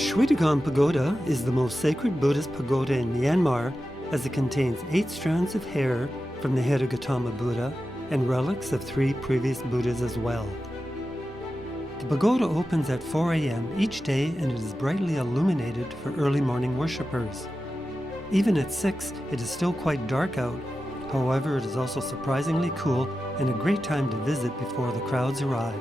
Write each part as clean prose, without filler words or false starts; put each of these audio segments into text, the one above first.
Shwedagon Pagoda is the most sacred Buddhist pagoda in Myanmar, as it contains 8 strands of hair from the head of Gautama Buddha and relics of 3 previous Buddhas as well. The pagoda opens at 4 a.m. each day and it is brightly illuminated for early morning worshippers. Even at 6, it is still quite dark out. However, it is also surprisingly cool and a great time to visit before the crowds arrive.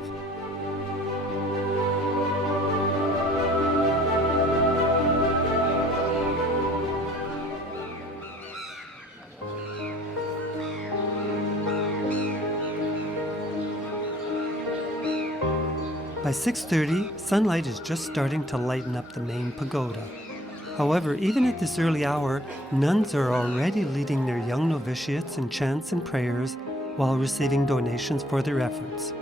By 6:30, sunlight is just starting to lighten up the main pagoda. However, even at this early hour, nuns are already leading their young novitiates in chants and prayers while receiving donations for their efforts.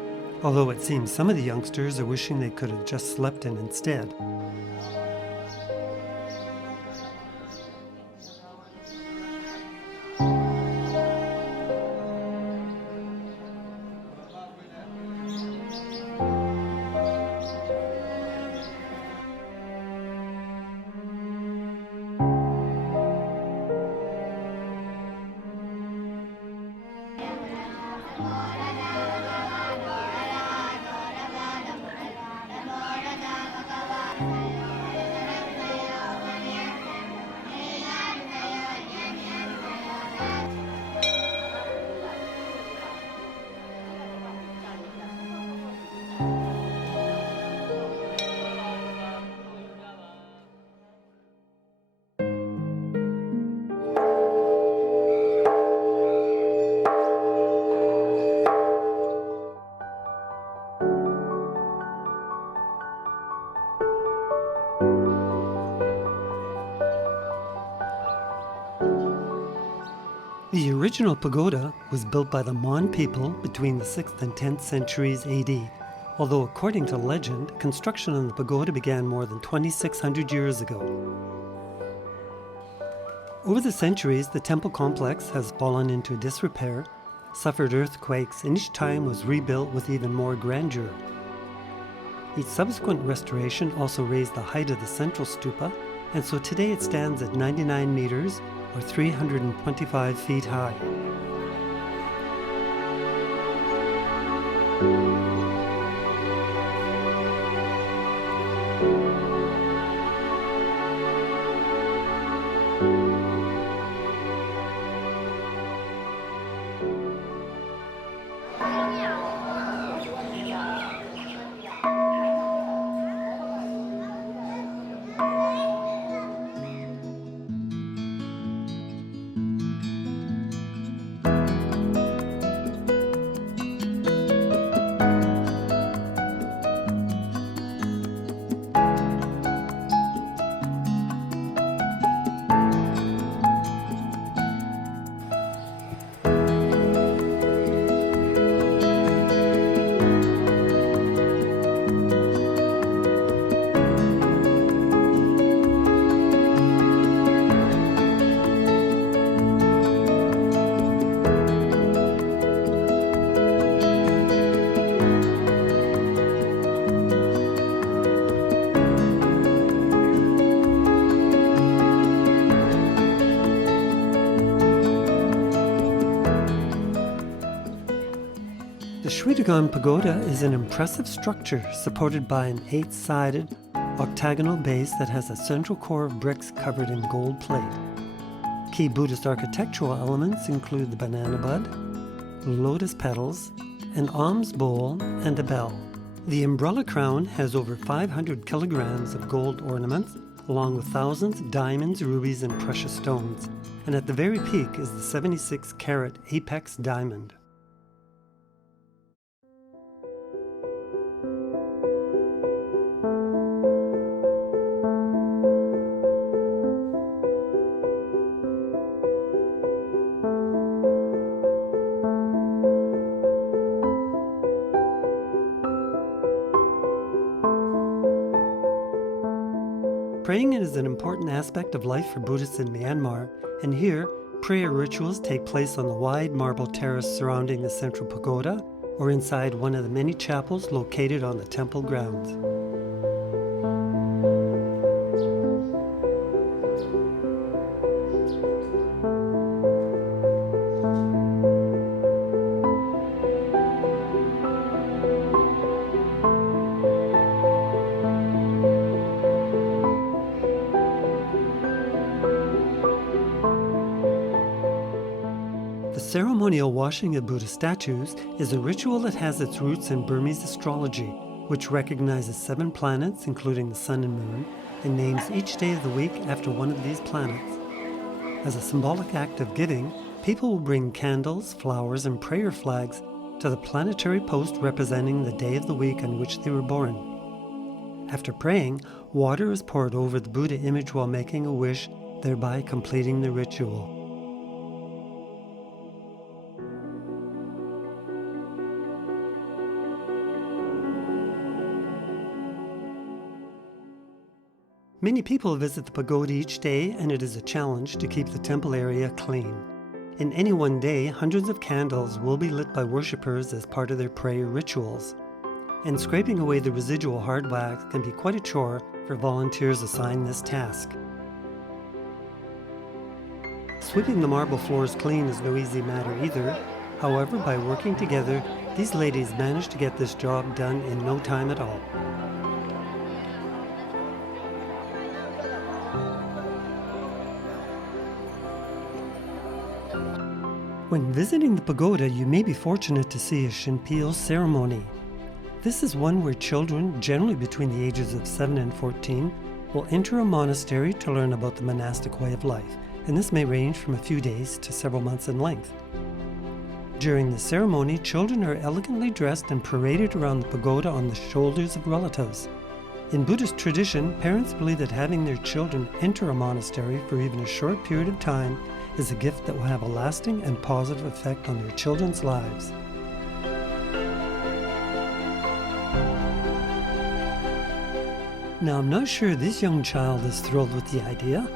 Although it seems some of the youngsters are wishing they could have just slept in instead. The original pagoda was built by the Mon people between the 6th and 10th centuries AD, although according to legend, construction on the pagoda began more than 2,600 years ago. Over the centuries, the temple complex has fallen into disrepair, suffered earthquakes, and each time was rebuilt with even more grandeur. Each subsequent restoration also raised the height of the central stupa, and so today it stands at 99 meters, or 325 feet high. The Shwedagon Pagoda is an impressive structure supported by an 8-sided octagonal base that has a central core of bricks covered in gold plate. Key Buddhist architectural elements include the banana bud, lotus petals, an alms bowl, and a bell. The umbrella crown has over 500 kilograms of gold ornaments, along with thousands of diamonds, rubies, and precious stones. And at the very peak is the 76-carat apex diamond. Praying is an important aspect of life for Buddhists in Myanmar, and here, prayer rituals take place on the wide marble terrace surrounding the central pagoda, or inside one of the many chapels located on the temple grounds. Ceremonial washing of Buddha statues is a ritual that has its roots in Burmese astrology, which recognizes 7 planets, including the sun and moon, and names each day of the week after one of these planets. As a symbolic act of giving, people will bring candles, flowers, and prayer flags to the planetary post representing the day of the week on which they were born. After praying, water is poured over the Buddha image while making a wish, thereby completing the ritual. Many people visit the pagoda each day, and it is a challenge to keep the temple area clean. In any one day, hundreds of candles will be lit by worshippers as part of their prayer rituals. And scraping away the residual hard wax can be quite a chore for volunteers assigned this task. Sweeping the marble floors clean is no easy matter either. However, by working together, these ladies managed to get this job done in no time at all. When visiting the pagoda, you may be fortunate to see a Shinpyo ceremony. This is one where children, generally between the ages of 7 and 14, will enter a monastery to learn about the monastic way of life, and this may range from a few days to several months in length. During the ceremony, children are elegantly dressed and paraded around the pagoda on the shoulders of relatives. In Buddhist tradition, parents believe that having their children enter a monastery for even a short period of time is a gift that will have a lasting and positive effect on their children's lives. Now, I'm not sure this young child is thrilled with the idea.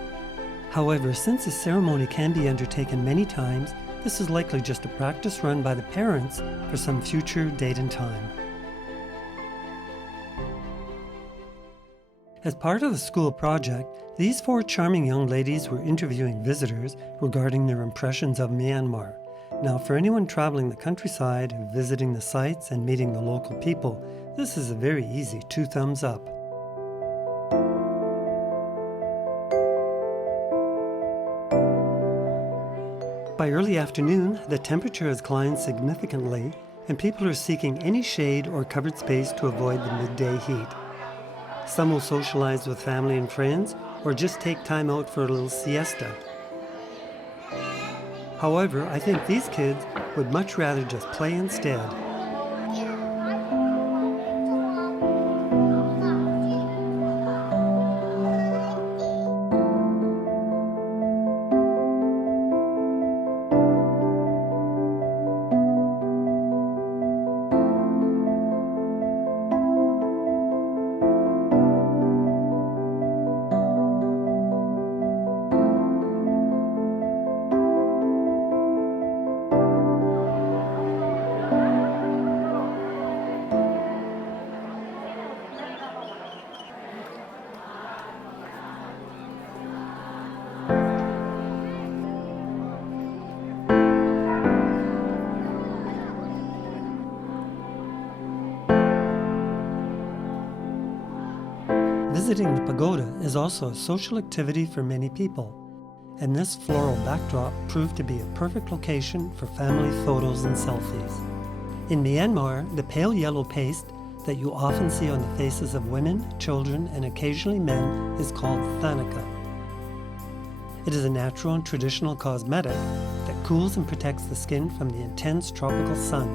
However, since the ceremony can be undertaken many times, this is likely just a practice run by the parents for some future date and time. As part of the school project, these 4 charming young ladies were interviewing visitors regarding their impressions of Myanmar. Now, for anyone traveling the countryside, visiting the sites, and meeting the local people, this is a very easy 2 thumbs up. By early afternoon, the temperature has climbed significantly, and people are seeking any shade or covered space to avoid the midday heat. Some will socialize with family and friends, or just take time out for a little siesta. However, I think these kids would much rather just play instead. Visiting the pagoda is also a social activity for many people, and this floral backdrop proved to be a perfect location for family photos and selfies. In Myanmar, the pale yellow paste that you often see on the faces of women, children, and occasionally men is called thanaka. It is a natural and traditional cosmetic that cools and protects the skin from the intense tropical sun.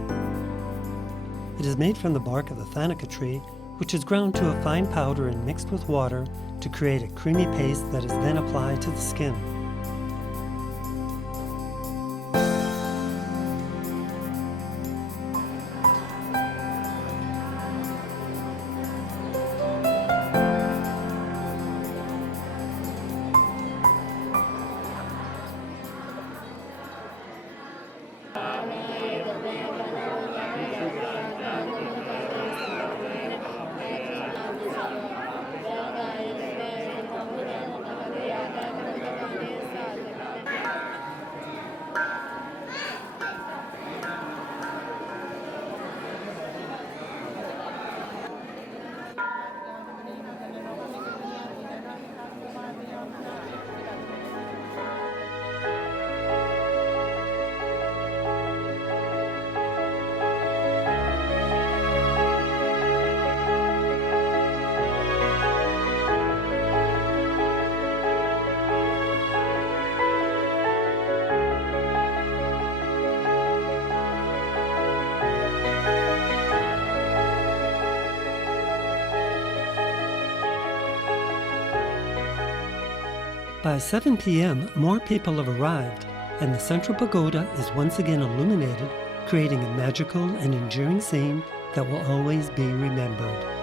It is made from the bark of the thanaka tree, which is ground to a fine powder and mixed with water to create a creamy paste that is then applied to the skin. By 7 p.m., more people have arrived, and the central pagoda is once again illuminated, creating a magical and enduring scene that will always be remembered.